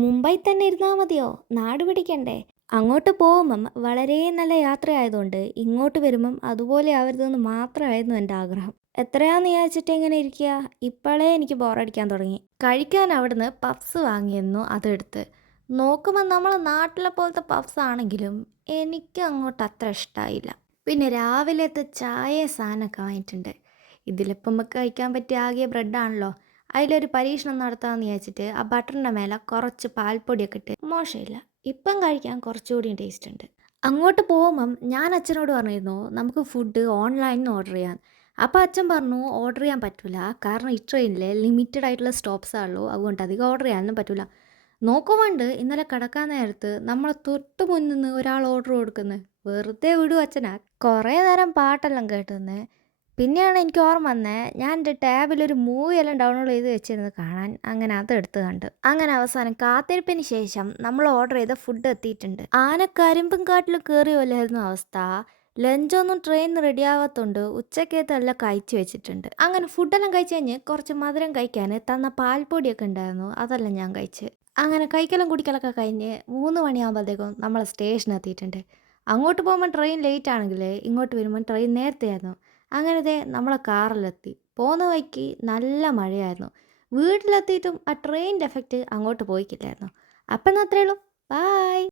മുംബൈ തന്നെ ഇരുന്നാൽ മതിയോ? നാട് പിടിക്കണ്ടേ? അങ്ങോട്ട് പോകുമ്പം വളരെ നല്ല യാത്രയായതുകൊണ്ട് ഇങ്ങോട്ട് വരുമ്പം അതുപോലെ ആവരുതെന്ന് മാത്രമായിരുന്നു എൻ്റെ ആഗ്രഹം. എത്രയാന്ന് വിചാരിച്ചിട്ട് ഇങ്ങനെ ഇരിക്കുക? ഇപ്പോഴേ എനിക്ക് ബോറടിക്കാൻ തുടങ്ങി. കഴിക്കാൻ അവിടുന്ന് പഫ്സ് വാങ്ങിയിരുന്നു അതെടുത്ത്. നോക്കുമ്പോൾ നമ്മളെ നാട്ടിലെ പോലത്തെ പഫ്സ് ആണെങ്കിലും എനിക്ക് അങ്ങോട്ട് അത്ര ഇഷ്ടമായില്ല. പിന്നെ രാവിലത്തെ ചായ സാധനമൊക്കെ വാങ്ങിയിട്ടുണ്ട്. ഇതിലിപ്പം നമുക്ക് കഴിക്കാൻ പറ്റിയ ആകെ ബ്രെഡാണല്ലോ. അതിലൊരു പരീക്ഷണം നടത്താമെന്ന് വിചാരിച്ചിട്ട് ആ ബട്ടറിൻ്റെ മേലെ കുറച്ച് പാൽപ്പൊടിയൊക്കെ ഇട്ട് മോശമില്ല. ഇപ്പം കഴിക്കാൻ കുറച്ചുകൂടിയും ടേസ്റ്റ് ഉണ്ട്. അങ്ങോട്ട് പോകുമ്പം ഞാൻ അച്ഛനോട് പറഞ്ഞിരുന്നു നമുക്ക് ഫുഡ് ഓൺലൈനിൽ നിന്ന് ഓർഡർ ചെയ്യാൻ. അപ്പോൾ അച്ഛൻ പറഞ്ഞു ഓർഡർ ചെയ്യാൻ പറ്റില്ല, കാരണം ഈ ട്രെയിനിൽ ലിമിറ്റഡ് ആയിട്ടുള്ള സ്റ്റോപ്സേ ഉള്ളൂ, അതുകൊണ്ട് അധികം ഓർഡർ ചെയ്യാനൊന്നും പറ്റില്ല. നോക്കുമ്പോണ്ട് ഇന്നലെ കിടക്കാൻ നേരത്ത് നമ്മളെ തൊട്ട് മുന്നിൽ നിന്ന് ഒരാൾ ഓർഡർ കൊടുക്കുന്നത്. വെറുതെ വിടും അച്ഛനാ. കുറേ നേരം പാട്ടെല്ലാം കേട്ടുനിന്ന്. പിന്നെയാണ് എനിക്ക് ഓർമ്മ വന്നേ, ഞാൻ എൻ്റെ ടാബിലൊരു മൂവിയെല്ലാം ഡൗൺലോഡ് ചെയ്ത് വെച്ചിരുന്നു കാണാൻ. അങ്ങനെ അതെടുത്ത് കണ്ടു. അങ്ങനെ അവസാനം കാത്തിരിപ്പിന് ശേഷം നമ്മൾ ഓർഡർ ചെയ്ത ഫുഡ് എത്തിയിട്ടുണ്ട്. കരിമ്പും കാട്ടിലും കയറിയ പോലെയായിരുന്നു അവസ്ഥ. ലഞ്ചൊന്നും ട്രെയിനിന് റെഡി ആവാത്തതുകൊണ്ട് ഉച്ചക്കത്തെല്ലാം കഴിച്ചു വെച്ചിട്ടുണ്ട്. അങ്ങനെ ഫുഡെല്ലാം കഴിച്ച് കഴിഞ്ഞ് കുറച്ച് മധുരം കഴിക്കാൻ തന്ന പാൽപ്പൊടിയൊക്കെ ഉണ്ടായിരുന്നു, അതെല്ലാം ഞാൻ കഴിച്ച്. അങ്ങനെ കഴിക്കലും കുടിക്കലൊക്കെ കഴിഞ്ഞ് 3 മണിയാകുമ്പോഴത്തേക്കും നമ്മൾ സ്റ്റേഷൻ എത്തിയിട്ടുണ്ട്. അങ്ങോട്ട് പോകുമ്പോൾ ട്രെയിൻ ലേറ്റ് ആണെങ്കിൽ ഇങ്ങോട്ട് വരുമ്പോൾ ട്രെയിൻ നേരത്തെയായിരുന്നു. അങ്ങനെ ദേ നമ്മളെ കാറിലെത്തി. പോകുന്ന വഴിക്ക് നല്ല മഴയായിരുന്നു. വീട്ടിലെത്തിയിട്ടും ആ ട്രെയിനിൻ്റെ എഫക്റ്റ് അങ്ങോട്ട് പോയിക്കില്ലായിരുന്നു. അപ്പം എന്നാൽ അത്രയേ ഉള്ളൂ. ബായ്.